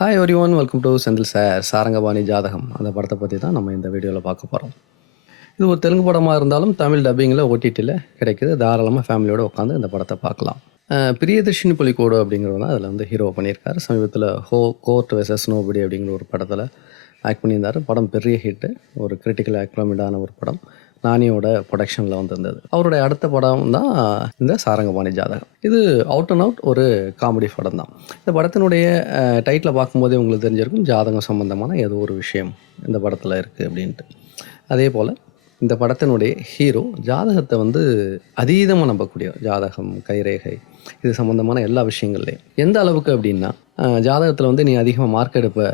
Hi every one, welcome to Senthil sir Sarangapani ஜாதகம். அந்த படத்தை பற்றி தான் நம்ம இந்த வீடியோவில் பார்க்க போகிறோம். இது ஒரு தெலுங்கு படமாக இருந்தாலும் தமிழ் டப்பிங்கில் ஓடிடியில் கிடைக்குது. தாராளமாக ஃபேமிலியோடு உட்காந்து இந்த படத்தை பார்க்கலாம். பிரியதர்ஷினி புலிகோடு அப்படிங்கிறவங்க தான் அதில் வந்து ஹீரோ பண்ணியிருக்காரு. சமீபத்தில் கோர்ட் வெர்சஸ் நோபடி அப்படிங்கிற ஒரு படத்தில் ஆக்ட் பண்ணியிருந்தார். படம் பெரிய ஹிட்டு, ஒரு கிரிட்டிக்கல் அக்லமிடான ஒரு படம். நானியோட ப்ரொடக்ஷனில் வந்திருந்தது. அவருடைய அடுத்த படம் தான் இந்த சாரங்கபாணி ஜாதகம். இது அவுட் அண்ட் அவுட் ஒரு காமெடி படம் தான். இந்த படத்தினுடைய டைட்டில் பார்க்கும்போதே உங்களுக்கு தெரிஞ்சிருக்கும், ஜாதகம் சம்மந்தமான ஏதோ ஒரு விஷயம் இந்த படத்தில் இருக்குது அப்படின்ட்டு. அதே போல் இந்த படத்தினுடைய ஹீரோ ஜாதகத்தை வந்து அதீதமாக நம்பக்கூடிய, ஜாதகம், கைரேகை, இது சம்மந்தமான எல்லா விஷயங்கள்லையும். எந்த அளவுக்கு அப்படின்னா, ஜாதகத்தில் வந்து நீ அதிகமாக மார்க் எடுப்ப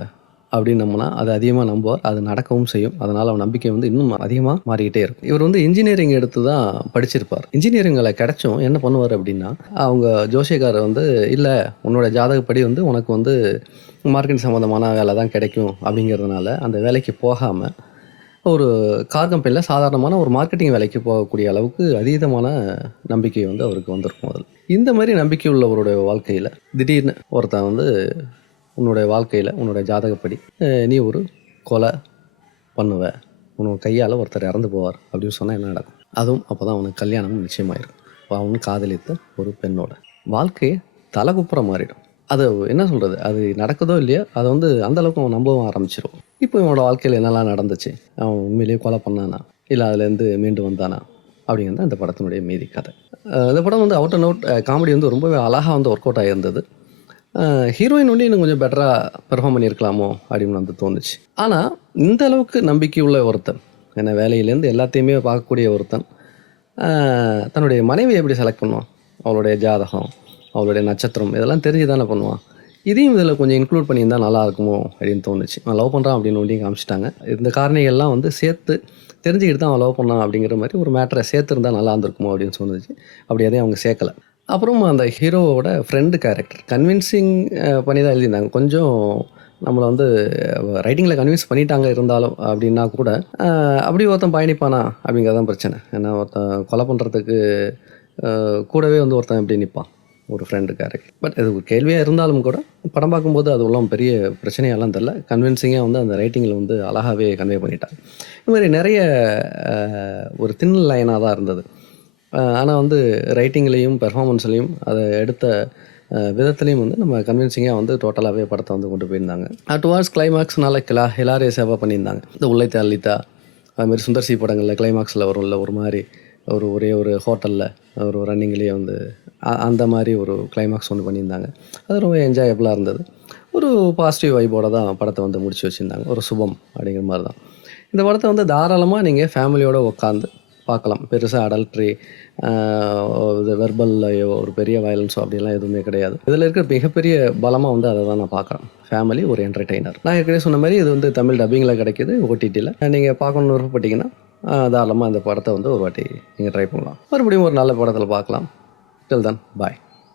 அப்படின்னு நம்பினா அது அதிகமாக நம்புவார். அது நடக்கவும் செய்யும். அதனால் அவன் நம்பிக்கை வந்து இன்னும் அதிகமாக மாறிக்கிட்டே இருக்கும். இவர் வந்து இன்ஜினியரிங் எடுத்து தான் படிச்சிருப்பார். இன்ஜினியரிங்கில் கிடைச்சும் என்ன பண்ணுவார் அப்படின்னா, அவங்க ஜோசியக்காரர் வந்து, இல்லை உன்னோட ஜாதகப்படி வந்து உனக்கு வந்து மார்க்கெட்டிங் சம்மந்தமான வேலை தான் கிடைக்கும் அப்படிங்கிறதுனால அந்த வேலைக்கு போகாமல் ஒரு கார் கம்பெனியில் சாதாரணமான ஒரு மார்க்கெட்டிங் வேலைக்கு போகக்கூடிய அளவுக்கு அதீதமான நம்பிக்கை வந்து அவருக்கு வந்திருக்கும். அதில் இந்த மாதிரி நம்பிக்கை உள்ளவருடைய வாழ்க்கையில் திடீர்னு ஒருத்தன் வந்து, உன்னுடைய வாழ்க்கையில் உன்னுடைய ஜாதகப்படி நீ ஒரு கொலை பண்ணுவ, உன்னோட கையால் ஒருத்தர் இறந்து போவார் அப்படின்னு சொன்னால் என்ன நடக்கும்? அதுவும் அப்போ தான் அவனுக்கு கல்யாணமும் நிச்சயமாயிருக்கும். அவனு காதலித்த ஒரு பெண்ணோட வாழ்க்கையை தலைகுப்புற மாறிடும். அது என்ன சொல்கிறது, அது நடக்குதோ இல்லையோ, அதை வந்து அந்தளவுக்கு அவன் நம்பவும் ஆரம்பிச்சிடும். இப்போ இவனோட வாழ்க்கையில் என்னெல்லாம் நடந்துச்சு, அவன் உண்மையிலேயே கொலை பண்ணானா இல்லை அதுலேருந்து மீண்டு வந்தானா அப்படிங்கிறது இந்த படத்தினுடைய மீதி கதை. இந்த படம் வந்து அவுட் அண்ட் அவுட் காமெடி வந்து ரொம்பவே அழகாக வந்து ஒர்க் அவுட் ஆகியிருந்தது. ஹீரோயின் வந்து இன்னும் கொஞ்சம் பெட்டராக பெர்ஃபார்ம் பண்ணியிருக்கலாமோ அப்படின்னு வந்து தோணுச்சு. ஆனால் இந்த அளவுக்கு நம்பிக்கை உள்ள ஒருத்தன், ஏன்னா வேலையிலேருந்து எல்லாத்தையுமே பார்க்கக்கூடிய ஒருத்தன், தன்னுடைய மனைவியை எப்படி செலக்ட் பண்ணுவான்? அவளுடைய ஜாதகம், அவளுடைய நட்சத்திரம், இதெல்லாம் தெரிஞ்சு தானே பண்ணுவான். இதையும் இதில் கொஞ்சம் இன்க்ளூட் பண்ணியிருந்தால் நல்லா இருக்குமோ அப்படின்னு தோணுச்சு. நான் லவ் பண்ணுறான் அப்படின்னு ஒன்றையும் காமிச்சிட்டாங்க. இந்த காரணிகள்லாம் வந்து சேர்த்து தெரிஞ்சுக்கிட்டு தான் அவன் லவ் பண்ணான் அப்படிங்கிற மாதிரி ஒரு மேட்டரை சேர்த்துருந்தால் நல்லா இருந்திருக்குமோ அப்படின்னு தோணுச்சு. அப்படி எதையும் அவங்க சேர்க்கலை. அப்புறம் அந்த ஹீரோவோட ஃப்ரெண்டு கேரக்டர் கன்வின்சிங் பண்ணி தான் எழுதியிருந்தாங்க. கொஞ்சம் நம்மளை வந்து ரைட்டிங்கில் கன்வின்ஸ் பண்ணிட்டாங்க இருந்தாலும் அப்படின்னா கூட, அப்படி ஒருத்தன் பயணிப்பானா அப்படிங்கிறது தான் பிரச்சனை. ஏன்னா ஒருத்தன் கொலை பண்ணுறதுக்கு கூடவே வந்து ஒருத்தன் எப்படி நிற்பான், ஒரு ஃப்ரெண்டு கேரக்டர். பட் இது ஒரு கேள்வியாக இருந்தாலும் கூட படம் பார்க்கும்போது அது உள்ள பெரிய பிரச்சனையெல்லாம் தெரில. கன்வின்சிங்காக வந்து அந்த ரைட்டிங்கில் வந்து அழகாகவே கன்வே பண்ணிட்டாங்க. இது மாதிரி நிறைய ஒரு தின் லைனாக தான் இருந்தது. ஆனால் வந்து ரைட்டிங்லேயும் பெர்ஃபார்மன்ஸ்லேயும் அதை எடுத்த விதத்துலேயும் வந்து நம்ம கன்வின்சிங்காக வந்து டோட்டலாகவே படத்தை வந்து கொண்டு போயிருந்தாங்க. டுவார்ட்ஸ் கிளைமாக்ஸ்னால ஹிலாரியஸாக பண்ணியிருந்தாங்க. இந்த உள்ளைத்தா அல்லித்தா அதுமாதிரி சுந்தர்சி படங்களில் கிளைமாக்ஸில் வரும்ல, ஒரு மாதிரி ஒரே ஒரு ஹோட்டலில் ஒரு ரன்னிங்லேயே வந்து அந்த மாதிரி ஒரு கிளைமாக்ஸ் ஒன்று பண்ணியிருந்தாங்க. அது ரொம்ப என்ஜாயபுளாக இருந்தது. ஒரு பாசிட்டிவ் வைப்போடு தான் படத்தை வந்து முடிச்சு வச்சுருந்தாங்க. ஒரு சுபம் அப்படிங்கிற மாதிரி தான். இந்த படத்தை வந்து தாராளமாக நீங்கள் ஃபேமிலியோடு உட்காந்து பார்க்கலாம். பெருசாக அடல்ட்ரி, இது வெர்பல்லையோ ஒரு பெரிய வயலன்ஸோ அப்படிலாம் எதுவுமே கிடையாது. இதில் இருக்கிற மிகப்பெரிய பலமாக வந்து அதை தான் நான் பார்க்குறேன். ஃபேமிலி ஒரு என்டர்டெய்னர். நான் ஏற்கனவே சொன்ன மாதிரி இது வந்து தமிழ் டப்பிங்கில் கிடைக்கிது, ஓடிடியில். நீங்கள் பார்க்கணுன்னு விருப்பப்பட்டீங்கன்னா தாராளமாக இந்த படத்தை வந்து ஒரு வாட்டி நீங்கள் ட்ரை பண்ணலாம். மறுபடியும் ஒரு நல்ல படத்தில் பார்க்கலாம். டில் தென் பாய்.